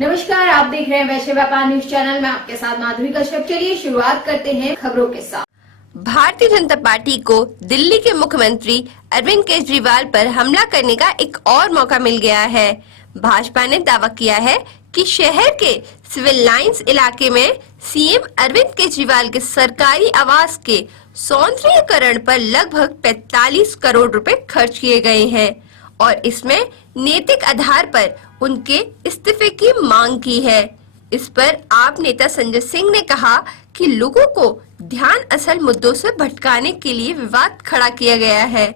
नमस्कार, आप देख रहे हैं वैश्य व्यापार न्यूज चैनल में आपके साथ माधुरी कश्यप। चलिए शुरुआत करते हैं खबरों के साथ। भारतीय जनता पार्टी को दिल्ली के मुख्यमंत्री अरविंद केजरीवाल पर हमला करने का एक और मौका मिल गया है। भाजपा ने दावा किया है कि शहर के सिविल लाइंस इलाके में सीएम अरविंद केजरीवाल के सरकारी आवास के सौंदर्यीकरण पर लगभग 45 करोड़ रुपए खर्च किए गए हैं और इसमें नैतिक आधार पर उनके इस्तीफे की मांग की है। इस पर आप नेता संजय सिंह ने कहा कि लोगों को ध्यान असल मुद्दों से भटकाने के लिए विवाद खड़ा किया गया है।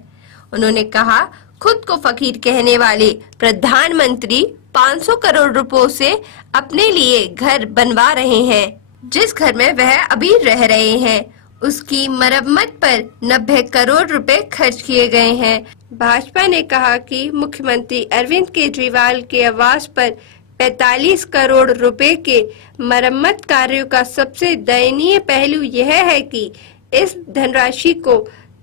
उन्होंने कहा, खुद को फकीर कहने वाले प्रधानमंत्री 500 करोड़ रुपयों से अपने लिए घर बनवा रहे हैं। जिस घर में वह अभी रह रहे हैं उसकी मरम्मत पर 90 करोड़ रुपए खर्च किए गए हैं। भाजपा ने कहा कि मुख्यमंत्री अरविंद केजरीवाल के आवास पर 45 करोड़ रुपए के मरम्मत कार्यों का सबसे दयनीय पहलू यह है कि इस धनराशि को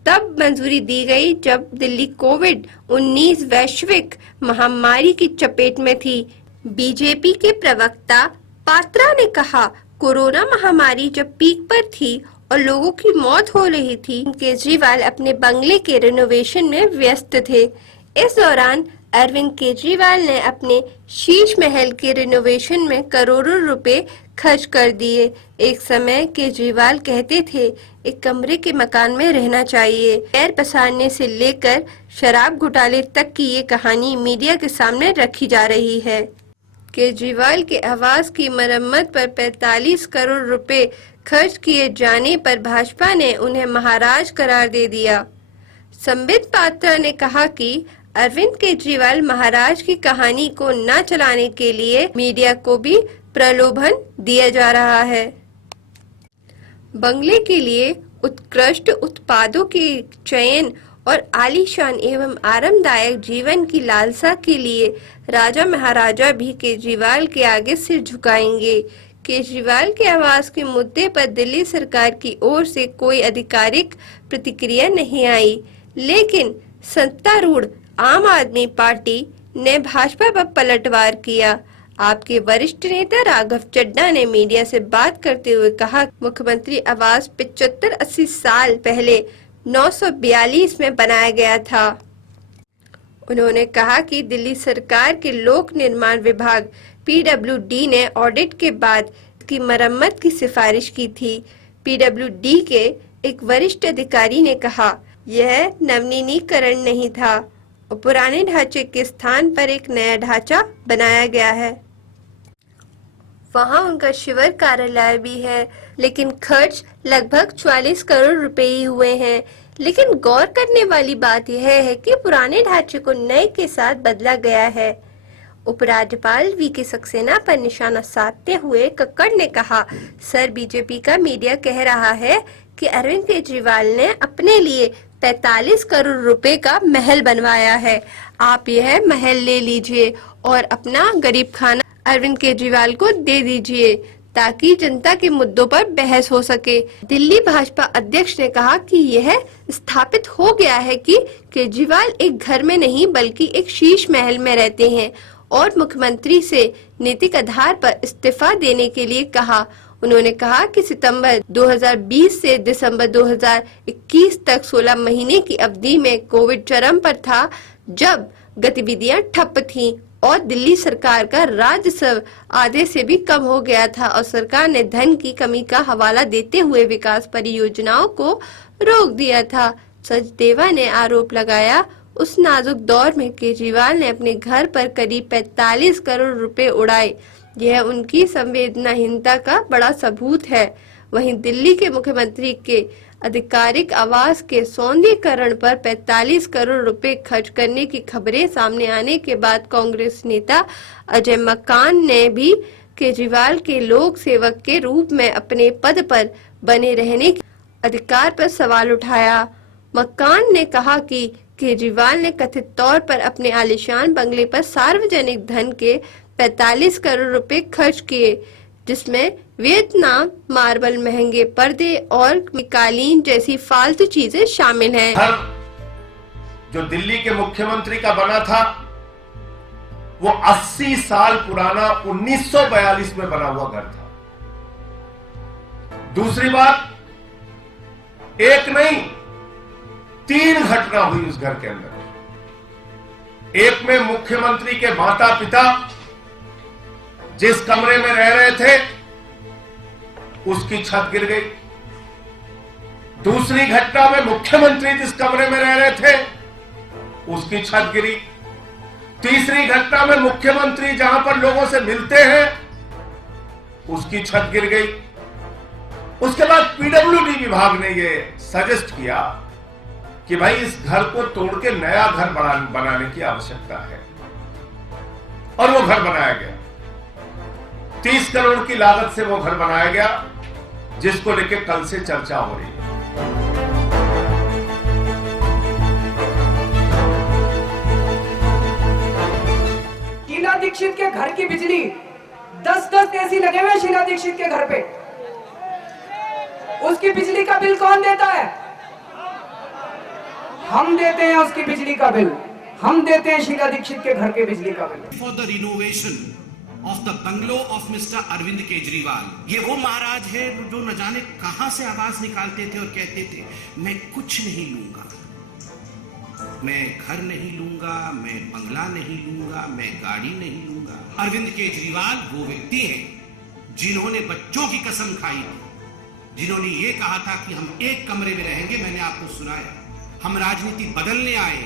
तब मंजूरी दी गई जब दिल्ली कोविड-19 वैश्विक महामारी की चपेट में थी। बीजेपी के प्रवक्ता पात्रा ने कहा, कोरोना महामारी जब पीक पर थी और लोगों की मौत हो रही थी, केजरीवाल अपने बंगले के रिनोवेशन में व्यस्त थे। इस दौरान अरविंद केजरीवाल ने अपने शीश महल के रिनोवेशन में करोड़ों रुपए खर्च कर दिए। एक समय केजरीवाल कहते थे, एक कमरे के मकान में रहना चाहिए। पैर पसारने से लेकर शराब घोटाले तक की ये कहानी मीडिया के सामने रखी जा रही है। केजरीवाल के आवास की मरम्मत पर 45 करोड़ रुपए खर्च किए जाने पर भाजपा ने उन्हें महाराज करार दे दिया। संबित पात्रा ने कहा कि अरविंद केजरीवाल महाराज की कहानी को न चलाने के लिए मीडिया को भी प्रलोभन दिया जा रहा है। बंगले के लिए उत्कृष्ट उत्पादों के चयन और आलीशान एवं आरामदायक जीवन की लालसा के लिए राजा महाराजा भी केजरीवाल के आगे सिर झुकाएंगे। केजरीवाल के आवास के मुद्दे पर दिल्ली सरकार की ओर से कोई आधिकारिक प्रतिक्रिया नहीं आई, लेकिन सत्तारूढ़ आम आदमी पार्टी ने भाजपा पर पलटवार किया। आपके वरिष्ठ नेता राघव चड्ढा ने मीडिया से बात करते हुए कहा, मुख्यमंत्री आवास 75-80 साल पहले 942 में बनाया गया था। उन्होंने कहा कि दिल्ली सरकार के लोक निर्माण विभाग PWD ने ऑडिट के बाद की मरम्मत की सिफारिश की थी। PWD के एक वरिष्ठ अधिकारी ने कहा, यह नवीनीकरण नहीं था और पुराने ढांचे के स्थान पर एक नया ढांचा बनाया गया है। वहां उनका शिविर कार्यालय भी है, लेकिन खर्च लगभग 44 करोड़ रुपए ही हुए हैं। लेकिन गौर करने वाली बात यह है कि पुराने ढांचे को नए के साथ बदला गया है। उपराज्यपाल VK सक्सेना पर निशाना साधते हुए कक्कड़ ने कहा, सर, बीजेपी का मीडिया कह रहा है कि अरविंद केजरीवाल ने अपने लिए 45 करोड़ रुपए का महल बनवाया है। आप यह महल ले लीजिए और अपना गरीब खाना अरविंद केजरीवाल को दे दीजिए ताकि जनता के मुद्दों पर बहस हो सके। दिल्ली भाजपा अध्यक्ष ने कहा कि यह स्थापित हो गया है कि केजरीवाल एक घर में नहीं बल्कि एक शीश महल में रहते हैं और मुख्यमंत्री से नैतिक आधार पर इस्तीफा देने के लिए कहा। उन्होंने कहा कि सितंबर 2020 से दिसंबर 2021 तक 16 महीने की अवधि में कोविड चरम पर था, जब गतिविधियां ठप थीं और दिल्ली सरकार का राजस्व आधे से भी कम हो गया था और सरकार ने धन की कमी का हवाला देते हुए विकास परियोजनाओं को रोक दिया था। सचदेवा ने आरोप लगाया, उस नाजुक दौर में केजरीवाल ने अपने घर पर करीब 45 करोड़ रुपए उड़ाए। यह उनकी संवेदनाहीनता का बड़ा सबूत है। वहीं दिल्ली के मुख्यमंत्री के आधिकारिक आवास के सौंदर्यीकरण पर 45 करोड़ रुपए खर्च करने की खबरें सामने आने के बाद कांग्रेस नेता अजय मकान ने भी केजरीवाल के लोक सेवक के रूप में अपने पद पर बने रहने के अधिकार पर सवाल उठाया। मकान ने कहा कि केजरीवाल ने कथित तौर पर अपने आलीशान बंगले पर सार्वजनिक धन के 45 करोड़ रुपए खर्च किए, जिसमें वियतनाम मार्बल, महंगे पर्दे और कालीन जैसी फालतू चीजें शामिल हैं। जो दिल्ली के मुख्यमंत्री का बना था वो 80 साल पुराना 1942 में बना हुआ घर था। दूसरी बात, एक नहीं 3 घटना हुई उस घर के अंदर। एक में मुख्यमंत्री के माता पिता जिस कमरे में रह रहे थे उसकी छत गिर गई। दूसरी घटना में मुख्यमंत्री जिस कमरे में रह रहे थे उसकी छत गिरी। तीसरी घटना में मुख्यमंत्री जहां पर लोगों से मिलते हैं उसकी छत गिर गई। उसके बाद पीडब्ल्यूडी विभाग ने यह सजेस्ट किया कि भाई इस घर को तोड़ के नया घर बनाने की आवश्यकता है, और वो घर बनाया गया। 30 करोड़ की लागत से वो घर बनाया गया, जिसको लेकर कल से चर्चा हो रही है। शीला दीक्षित के घर की बिजली 10-10 एसी लगे हुए शीला दीक्षित के घर पे, उसकी बिजली का बिल कौन देता है? हम देते हैं उसकी बिजली का बिल, हम देते हैं शीला दीक्षित के घर के बिजली का bill. For the renovation of the bungalow of mister Arvind Kejriwal. ये वो महाराज है जो न जाने कहां से आवाज निकालते थे और कहते थे मैं कुछ नहीं लूंगा, मैं घर नहीं लूंगा, मैं बंगला नहीं लूंगा, मैं गाड़ी नहीं लूंगा। अरविंद केजरीवाल वो व्यक्ति हैं जिन्होंने बच्चों की कसम खाई, जिन्होंने ये कहा था कि हम एक कमरे में रहेंगे। मैंने आपको सुनाया, हम राजनीति बदलने आए।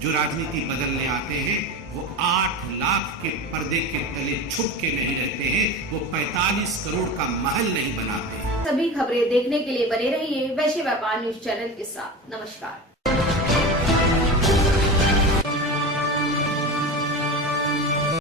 जो राजनीति बदलने आते हैं वो 8 लाख के पर्दे के तले छुप के नहीं रहते हैं, वो 45 करोड़ का महल नहीं बनाते हैं। सभी खबरें देखने के लिए बने रहिए वैश्य व्यापार न्यूज चैनल के साथ। नमस्कार।